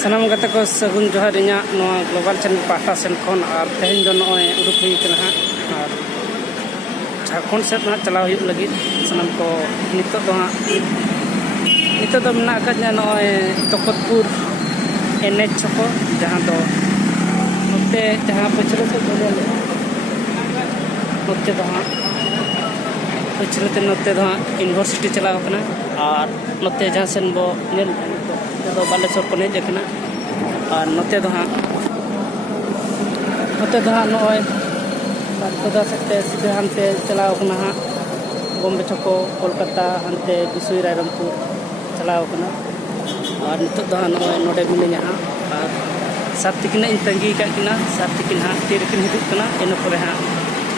ᱥᱟᱱᱟᱢ ᱜᱟᱛᱮ ᱠᱚ ᱥᱟᱹᱜᱩᱱ ᱡᱚᱦᱟᱨ ᱤᱧᱟᱹᱜ ᱱᱚᱣᱟ ᱜᱞᱳᱵᱟᱞ ᱪᱮᱱᱮᱞ ᱯᱟᱦᱴᱟ ᱥᱮᱱ ᱠᱷᱚᱱ ᱟᱨ ᱛᱮᱦᱮᱧ ᱫᱚ ᱱᱚᱜᱼᱚᱭ ᱩᱰᱩᱠ ᱦᱩᱭ ᱠᱟᱱᱟ ᱦᱟᱸᱜ ᱟᱨ ᱡᱷᱟᱲᱠᱷᱚᱸᱰ ᱥᱮᱫ ᱦᱟᱸᱜ ᱪᱟᱞᱟᱣ ᱦᱩᱭᱩᱜ ᱞᱟᱹᱜᱤᱫ ᱥᱟᱱᱟᱢ ᱠᱚ ᱱᱤᱛᱚᱜ ᱫᱚ ᱢᱮᱱᱟᱜ ᱟᱠᱟᱫᱟ ᱱᱚᱜᱼᱚᱭ ᱛᱚᱠᱚᱛᱯᱩᱨ NH ᱪᱷᱚᱠᱚ ᱡᱟᱦᱟᱸ ᱫᱚ ᱱᱚᱛᱮ ᱡᱟᱦᱟᱸ ᱯᱟᱹᱪᱷᱞᱟᱹ ᱥᱮᱫ ᱵᱚ ᱧᱮᱞ ᱱᱚᱛᱮ ᱫᱚ ᱦᱟᱸᱜ ᱯᱟᱹᱪᱷᱞᱟᱹ ᱱᱚᱛᱮ ᱫᱚ ᱦᱟᱸᱜ ᱤᱭᱩᱱᱤᱵᱷᱟᱨᱥᱤᱴᱤ ᱪᱟᱞᱟᱣ ᱟᱠᱟᱱᱟ ᱟᱨ ᱱᱚᱛᱮ ᱡᱟᱦᱟᱸ ᱥᱮᱱ ᱵᱚ ᱧᱮᱞ ᱫᱚ ᱵᱟᱞᱮᱥᱚᱨ ᱠᱷᱚᱱ ᱦᱮᱡ ᱟᱠᱟᱱᱟ ᱟᱨ ᱱᱚᱛᱮ ᱫᱚ ᱦᱟᱸᱜ ᱱᱚᱜᱼᱚᱭ ᱵᱟᱨᱯᱟᱫᱟ ᱥᱮᱫ ᱛᱮ ᱥᱤᱫᱷᱟᱹ ᱦᱟᱱᱛᱮ ᱪᱟᱞᱟᱣ ᱟᱠᱟᱱᱟ ᱦᱟᱸᱜ ᱵᱚᱢᱵᱮ ᱪᱷᱚᱠᱚ ᱠᱳᱞᱠᱟᱛᱟ ᱦᱟᱱᱛᱮ ᱵᱤᱥᱩᱭ ᱨᱟᱭᱨᱚᱝᱯᱩᱨ ᱪᱟᱞᱟᱣ ᱟᱠᱟᱱᱟ ᱟᱨ ᱱᱤᱛᱚᱜ ᱫᱚ ᱦᱟᱸᱜ ᱱᱚᱜᱼᱚᱭ ᱱᱚᱰᱮ ᱢᱤᱱᱟᱹᱧᱟ ᱦᱟᱸᱜ ᱟᱨ ᱥᱟᱨ ᱛᱤᱠᱤᱱ ᱤᱧ ᱛᱟᱺᱜᱤ ᱟᱠᱟᱫ ᱠᱤᱱᱟ ᱥᱟᱨ ᱛᱤᱠᱤᱱ ᱦᱟᱸᱜ ᱛᱤᱨᱮᱠᱤᱱ ᱦᱤᱡᱩᱜ ᱠᱟᱱᱟ ᱤᱱᱟᱹ ᱯᱚᱨᱮ ᱦᱟᱸᱜ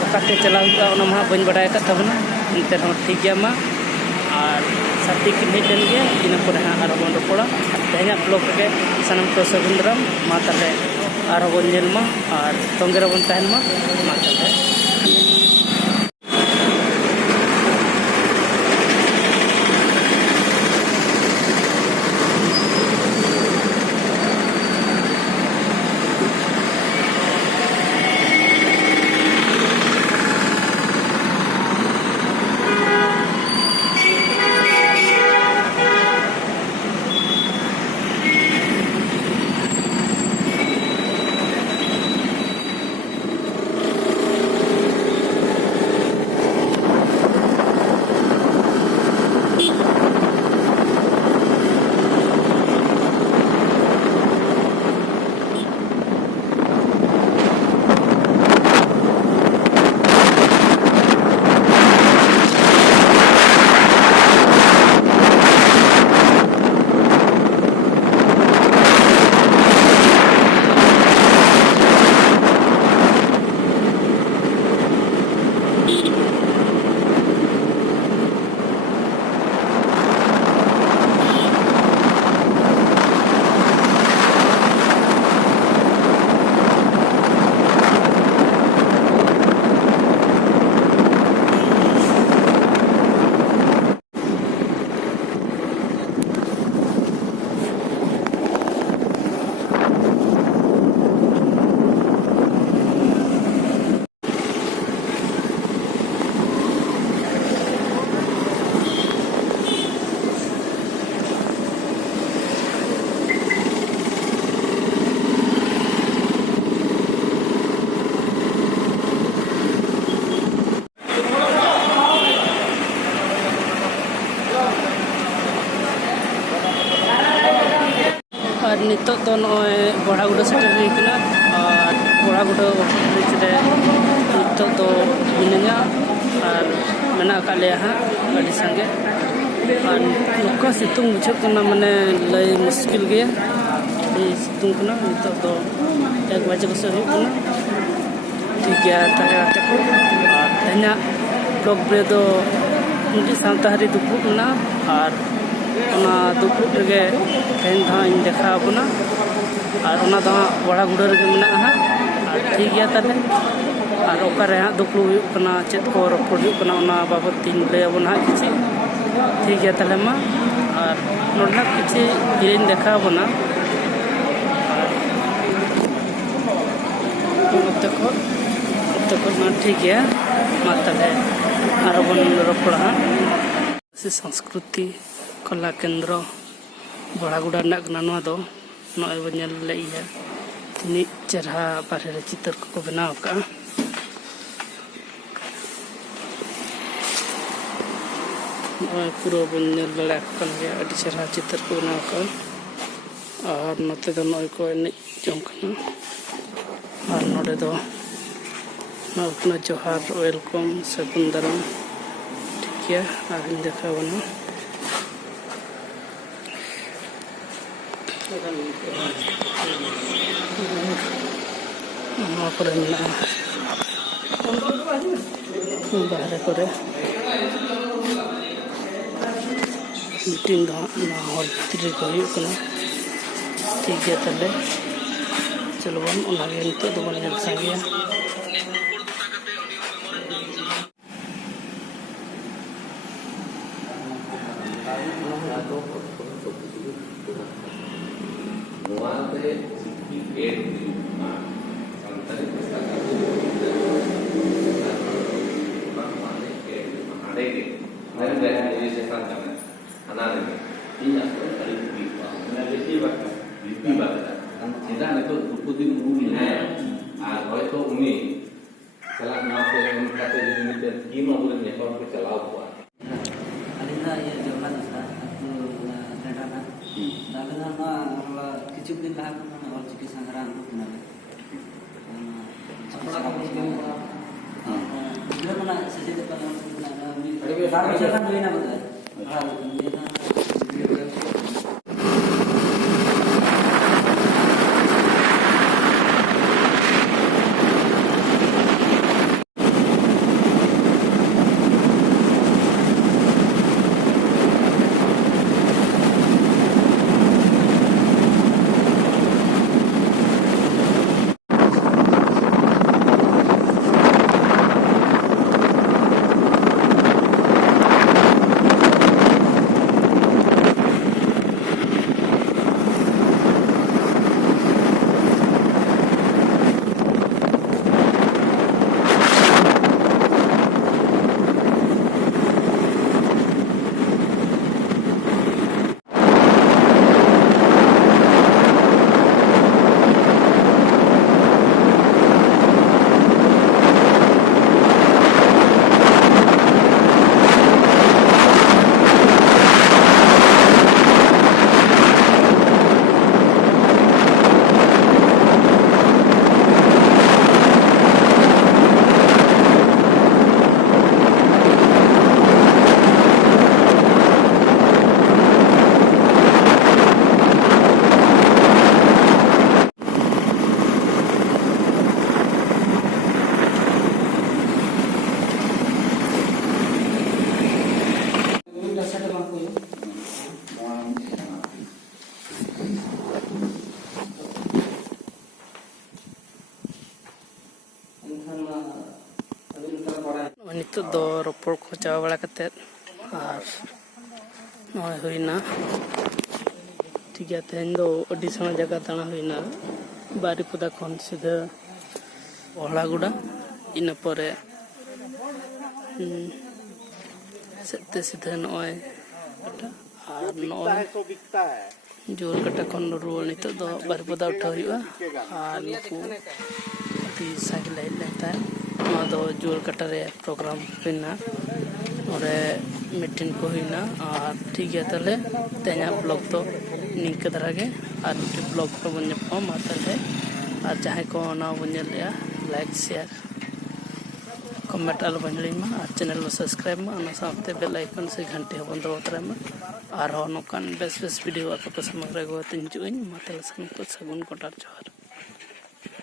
ᱚᱠᱟᱛᱮ ᱪᱟᱞᱟᱣ ᱦᱩᱭᱩᱜᱼᱟ ᱚᱱᱟ ᱢᱟ ᱦᱟᱸᱜ ᱵᱟᱹᱧ ᱵᱟᱰᱟᱭ ᱟᱠᱟᱫ ᱛᱟᱵᱚᱱᱟ ᱮᱱᱛᱮ ᱨᱮᱦᱚᱸ ᱴᱷᱤᱠ ᱜᱮᱭᱟ ᱢᱟ ᱟᱨ ᱥᱟᱨ ᱛᱤᱠᱤᱱ ᱦᱮᱡ ᱞᱮᱱ ᱜᱮ ᱤᱱᱟᱹ ᱯᱚᱨᱮ ᱦᱟᱸᱜ ᱟᱨᱦᱚᱸ ᱵᱚᱱ ᱨᱚᱯᱚᱲᱟ ᱛᱮᱦᱮᱧᱟᱜ ᱵᱞᱚᱜ ᱨᱮᱜᱮ ᱥᱟᱱᱟᱢ ᱠᱚ ᱥᱟᱹᱜᱩᱱ ᱫᱟᱨᱟᱢ ᱢᱟ ᱛᱟᱦᱚᱞᱮ ᱟᱨᱦᱚᱸ ᱵᱚᱱ ᱧᱮᱞ ᱢᱟ ᱟᱨ ᱛᱚᱸᱜᱮ ᱨᱮᱵᱚᱱ ᱛᱟᱦᱮᱱ ᱢᱟ ᱛᱟᱦᱚᱞᱮ ᱟᱨ ᱱᱤᱛᱚᱜ ᱫᱚ ᱱᱚᱜᱼᱚᱭ ᱵᱚᱲᱦᱟᱜᱩᱰᱟᱹ ᱥᱮᱴᱮᱨ ᱦᱩᱭ ᱠᱟᱱᱟ ᱟᱨ ᱵᱚᱲᱦᱟᱜᱩᱰᱟᱹ ᱵᱨᱤᱡᱽ ᱨᱮ ᱱᱤᱛᱚᱜ ᱫᱚ ᱢᱤᱱᱟᱹᱧᱟ ᱟᱨ ᱢᱮᱱᱟᱜ ᱟᱠᱟᱫ ᱞᱮᱭᱟ ᱦᱟᱸᱜ ᱟᱹᱰᱤ ᱥᱟᱸᱜᱮ ᱟᱨ ᱱᱚᱝᱠᱟ ᱥᱤᱛᱩᱝ ᱵᱩᱡᱷᱟᱹᱜ ᱠᱟᱱᱟ ᱢᱟᱱᱮ ᱞᱟᱹᱭ ᱢᱩᱥᱠᱤᱞ ᱜᱮᱭᱟ ᱟᱹᱰᱤ ᱥᱤᱛᱩᱝ ᱠᱟᱱᱟ ᱱᱤᱛᱚᱜ ᱫᱚ 1 ᱵᱟᱡᱮ ᱠᱚᱥᱮᱫ ᱦᱩᱭᱩᱜ ᱠᱟᱱᱟ ᱴᱷᱤᱠ ᱜᱮᱭᱟ ᱛᱟᱦᱞᱮ ᱜᱟᱛᱮ ᱠᱚ ᱟᱨ ᱛᱮᱦᱮᱧᱟᱜ ᱵᱞᱚᱜ ᱨᱮᱫᱚ ᱢᱤᱫᱴᱤᱡ ᱥᱟᱶᱛᱟᱦᱟᱹᱨᱤ ᱫᱩᱯᱲᱩᱵ ᱢᱮᱱᱟᱜᱼᱟ ᱟᱨ ᱚᱱᱟ ᱫᱩᱯᱲᱩᱵ ᱨᱮᱜᱮ ᱛᱮᱦᱮᱧ ᱫᱚ ᱦᱟᱸᱜ ᱤᱧ ᱫᱮᱠᱷᱟᱣ ᱟᱵᱚᱱᱟ ᱟᱨ ᱚᱱᱟ ᱫᱚ ᱦᱟᱸᱜ ᱵᱚᱲᱦᱟᱜᱩᱰᱟᱹ ᱨᱮᱜᱮ ᱢᱮᱱᱟᱜᱼᱟ ᱦᱟᱸᱜ ᱟᱨ ᱴᱷᱤᱠ ᱜᱮᱭᱟ ᱛᱟᱦᱞᱮ ᱟᱨ ᱚᱠᱟᱨᱮ ᱦᱟᱸᱜ ᱫᱩᱯᱲᱩᱵ ᱦᱩᱭᱩᱜ ᱠᱟᱱᱟ ᱪᱮᱫ ᱠᱚ ᱨᱚᱯᱚᱲ ᱦᱩᱭᱩᱜ ᱠᱟᱱᱟ ᱚᱱᱟ ᱵᱟᱵᱚᱫ ᱛᱤᱧ ᱞᱟᱹᱭ ᱟᱵᱚᱱᱟ ᱦᱟᱸᱜ ᱠᱤᱪᱷᱤ ᱴᱷᱤᱠ ᱜᱮᱭᱟ ᱛᱟᱦᱞᱮ ᱢᱟ ᱟᱨ ᱱᱚᱰᱮᱱᱟᱜ ᱠᱤᱪᱷᱤ ᱤᱧ ᱫᱮᱠᱷᱟᱣ ᱟᱵᱚᱱᱟ ᱱᱚᱛᱮ ᱠᱷᱚᱱ ᱢᱟ ᱴᱷᱤᱠ ᱜᱮᱭᱟ ᱢᱟ ᱛᱟᱦᱞᱮ ᱟᱨᱦᱚᱸ ᱵᱚᱱ ᱨᱚᱯᱚᱲᱟ ᱦᱟᱸᱜ ᱥᱚᱝᱥᱠᱨᱤᱛᱤ ᱠᱚᱞᱟ ᱠᱮᱱᱫᱨᱚ ᱵᱚᱲᱦᱟᱜᱩᱰᱟᱹ ᱨᱮᱱᱟᱜ ᱠᱟᱱᱟ ᱱᱚᱣᱟ ᱫᱚ ᱱᱚᱜᱼᱚᱭ ᱵᱚᱱ ᱧᱮᱞ ᱞᱮᱫ ᱜᱮᱭᱟ ᱛᱤᱱᱟᱹᱜ ᱪᱮᱨᱦᱟ ᱵᱟᱨᱦᱮ ᱨᱮ ᱪᱤᱛᱟᱹᱨ ᱠᱚᱠᱚ ᱵᱮᱱᱟᱣ ᱟᱠᱟᱜᱼᱟ ᱱᱚᱜᱼᱚᱭ ᱯᱩᱨᱟᱹ ᱵᱚᱱ ᱧᱮᱞ ᱫᱟᱲᱮᱭᱟᱜ ᱠᱟᱱ ᱜᱮᱭᱟ ᱟᱹᱰᱤ ᱪᱮᱨᱦᱟ ᱪᱤᱛᱟᱹᱨ ᱠᱚ ᱵᱮᱱᱟᱣ ᱟᱠᱟᱜᱼᱟ ᱟᱨ ᱱᱚᱛᱮ ᱫᱚ ᱱᱚᱜᱼᱚᱭ ᱠᱚ ᱮᱱᱮᱡ ᱡᱚᱝ ᱠᱟᱱᱟ ᱟᱨ ᱱᱚᱰᱮ ᱫᱚ ᱱᱚᱣᱟ ᱠᱟᱱᱟ ᱡᱚᱦᱟᱨ ᱳᱭᱮᱞᱠᱟᱢ ᱥᱟᱹᱜᱩᱱ ᱫᱟᱨᱟᱢ ᱴᱷᱤᱠ ᱜᱮᱭᱟ ᱟᱨᱤᱧ ᱫᱮᱠᱷᱟᱣ ᱟᱵᱚᱱᱟ ᱱᱚᱣᱟ ᱠᱚᱨᱮ ᱢᱮᱱᱟᱜᱼᱟ ᱵᱟᱦᱨᱮ ᱠᱚᱨᱮ ᱢᱤᱴᱤᱝ ᱫᱚ ᱦᱟᱸᱜ ᱱᱚᱣᱟ ᱦᱚᱞ ᱵᱷᱤᱛᱨᱤ ᱨᱮᱜᱮ ᱦᱩᱭᱩᱜ ᱠᱟᱱᱟ ᱴᱷᱤᱠ ᱜᱮᱭᱟ ᱛᱟᱦᱞᱮ ᱪᱚᱞᱚ ᱵᱚᱱ ᱚᱱᱟᱜᱮ ᱱᱤᱛᱚᱜ ᱫᱚᱵᱚᱱ ᱧᱮᱞ ᱥᱟᱸᱜᱮᱭᱟ ᱱᱚᱣᱟᱛᱮ ᱪᱤᱠᱤ ᱮᱰ ᱦᱩᱭᱩᱜᱼᱟ ᱥᱟᱱᱛᱟᱲᱤ ᱵᱷᱟᱥᱟ ᱠᱟᱛᱮ ᱢᱟᱱᱮ ᱮᱰ ᱦᱟᱸᱰᱮ ᱜᱮ ᱨᱮᱡᱤᱥᱴᱨᱮᱥᱚᱱ ᱠᱟᱱᱟ ᱦᱟᱱᱟ ᱨᱮᱜᱮ ᱤᱧ ᱟᱥᱚᱞ ᱟᱹᱰᱤ ᱦᱩᱭᱩᱜᱼᱟ ᱚᱱᱟ ᱞᱤᱯᱤ ᱵᱟᱠᱟ ᱪᱮᱫᱟᱜ ᱱᱤᱛᱚᱜ ᱫᱨᱚᱯᱚᱫᱤ ᱢᱩᱨᱢᱩ ᱢᱮᱱᱟᱭᱟ ᱟᱨ ᱦᱚᱭᱛᱳ ᱩᱱᱤ ᱪᱟᱞᱟᱜ ᱱᱚᱣᱟ ᱠᱚ ᱮᱢ ᱠᱟᱛᱮ ᱡᱩᱫᱤ ᱢᱤᱫᱴᱮᱱ ᱴᱤᱢ ᱟᱵᱚᱨᱮᱱ ᱧᱮᱯᱮᱞ ᱠᱚ ᱪᱟᱞᱟᱣ ᱠᱚᱣᱟ ᱟᱹᱞᱤᱧ ᱫᱚ ᱡᱚᱜᱽᱱᱟ ᱫᱚᱥᱟ ᱴᱮᱴᱟᱱᱟ ᱟᱞᱮ ᱫᱚ ᱱᱚᱣᱟ ᱠᱤᱪᱷᱩ ᱫᱤᱱ ᱞᱟᱦᱟ ᱠᱷᱚᱱ ᱚᱞᱪᱤᱠᱤ ᱥᱟᱸᱜᱷᱟᱨ ᱩᱰᱩᱠ ᱠᱟᱱᱟᱞᱮ ᱜᱤᱫᱽᱨᱟᱹ ᱠᱷᱚᱱᱟᱜ ᱥᱮᱪᱮᱫᱚᱜ ᱠᱟᱱᱟ ᱵᱟᱨ ᱵᱚᱪᱷᱚᱨ ᱜᱟᱱ ᱦᱩᱭᱱᱟ ᱵᱚᱞᱮ नितोग दो रोपड़ को चावा बड़ा कते और नॉय हुईना ठीक है तेन दो एडिशनल जगह दाना हुईना बारीपदा खन सीधा ओहलागुड़ा इन परे सेते सीधे नॉय और नॉय जोर कटा खन रुआ नितोग दो बारीपदा उठा हुईवा और नुकु अति साइकिल लेता है जोर कटारे प्रोग्राम हुईना और मीटिंग को हुईना और ठीक है ताले तेना ब्लॉग तो निंक धरागे और मिट्टी ब्लॉग को बन मा ताले और जहाँ को ना बन लाइक शेयर कमेंट आलो बन मा और चैनल में सब्सक्राइब मा ना साथे बेल आइकन से घंटे बन दो तरे मा और नोकान बेस बेस वीडियो आप को समग्र गो तिन जुइन मा ताले सगुन कोटार जोहार।